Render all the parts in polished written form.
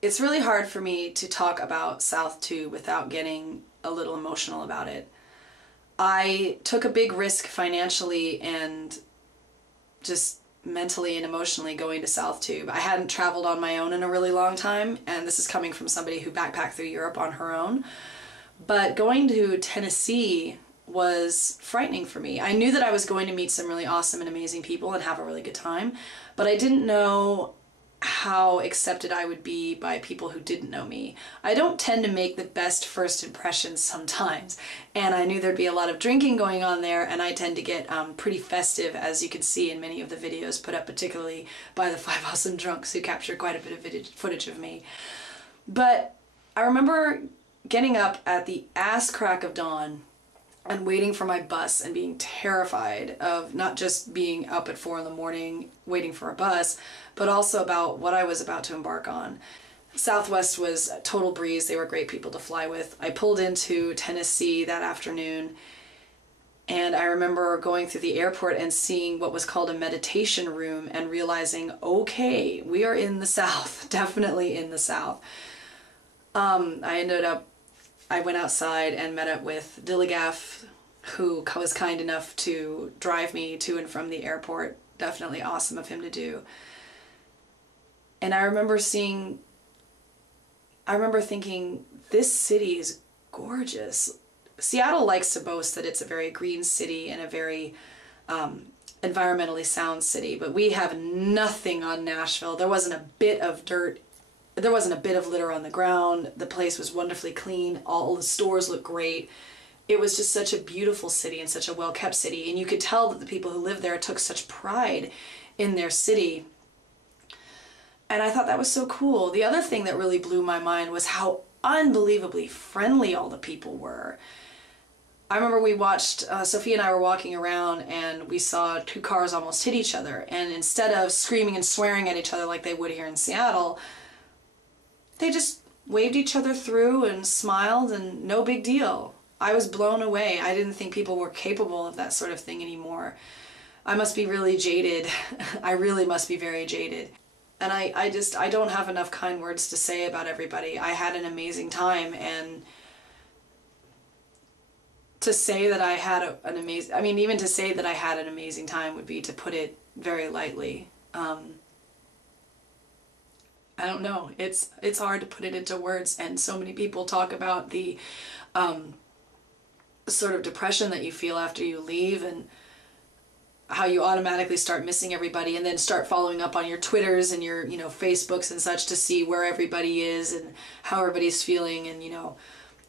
It's really hard for me to talk about SouthTube without getting a little emotional about it. I took a big risk financially and just mentally and emotionally going to SouthTube. I hadn't traveled on my own in a really long time, and this is coming from somebody who backpacked through Europe on her own. But going to Tennessee was frightening for me. I knew that I was going to meet some really awesome and amazing people and have a really good time, but I didn't know how accepted I would be by people who didn't know me. I don't tend to make the best first impressions sometimes, and I knew there'd be a lot of drinking going on there, and I tend to get pretty festive, as you can see in many of the videos put up, particularly by the 5 Awesome Drunks, who captured quite a bit of footage of me. But I remember getting up at the ass crack of dawn and waiting for my bus and being terrified of not just being up at 4 in the morning waiting for a bus, but also about what I was about to embark on. Southwest was a total breeze. They were great people to fly with. I pulled into Tennessee that afternoon, and I remember going through the airport and seeing what was called a meditation room and realizing, okay, we are in the South, definitely in the South. I went outside and met up with Dilligaff, who was kind enough to drive me to and from the airport. Definitely awesome of him to do. And I remember thinking, this city is gorgeous. Seattle likes to boast that it's a very green city and a very environmentally sound city, but we have nothing on Nashville. There wasn't a bit of dirt. There wasn't a bit of litter on the ground. The place was wonderfully clean. All the stores looked great. It was just such a beautiful city and such a well-kept city. And you could tell that the people who lived there took such pride in their city. And I thought that was so cool. The other thing that really blew my mind was how unbelievably friendly all the people were. I remember we watched, Sophia and I were walking around and we saw 2 cars almost hit each other. And instead of screaming and swearing at each other like they would here in Seattle, they just waved each other through and smiled, and no big deal. I was blown away. I didn't think people were capable of that sort of thing anymore. I must be really jaded. I really must be very jaded. And I don't have enough kind words to say about everybody. I had an amazing time, and to say that I had even to say that I had an amazing time would be to put it very lightly. I don't know. It's hard to put it into words, and so many people talk about the sort of depression that you feel after you leave, and how you automatically start missing everybody, and then start following up on your Twitters and your Facebooks and such to see where everybody is and how everybody's feeling, and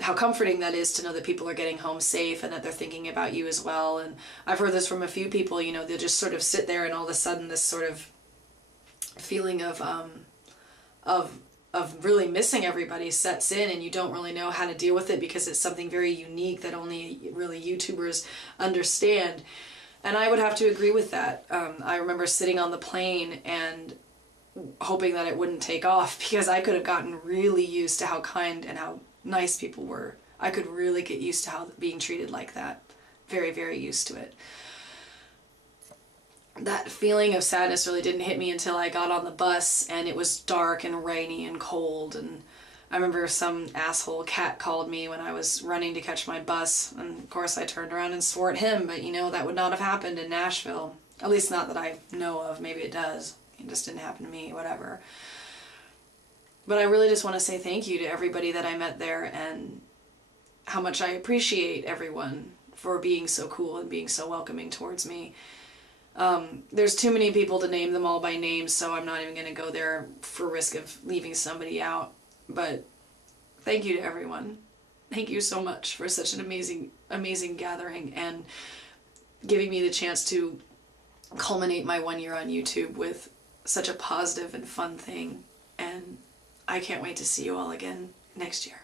how comforting that is to know that people are getting home safe and that they're thinking about you as well. And I've heard this from a few people. They'll just sort of sit there, and all of a sudden this sort of feeling of really missing everybody sets in, and you don't really know how to deal with it because it's something very unique that only really YouTubers understand. And I would have to agree with that. I remember sitting on the plane and hoping that it wouldn't take off, because I could have gotten really used to how kind and how nice people were. I could really get used to how being treated like that. Very, very used to it. That feeling of sadness really didn't hit me until I got on the bus and it was dark and rainy and cold. And I remember some asshole cat called me when I was running to catch my bus, and of course I turned around and swore at him, but that would not have happened in Nashville. At least not that I know of. Maybe it does. It just didn't happen to me, whatever. But I really just want to say thank you to everybody that I met there, and how much I appreciate everyone for being so cool and being so welcoming towards me. There's too many people to name them all by name, so I'm not even going to go there for risk of leaving somebody out. But thank you to everyone. Thank you so much for such an amazing, amazing gathering, and giving me the chance to culminate my 1 year on YouTube with such a positive and fun thing. And I can't wait to see you all again next year.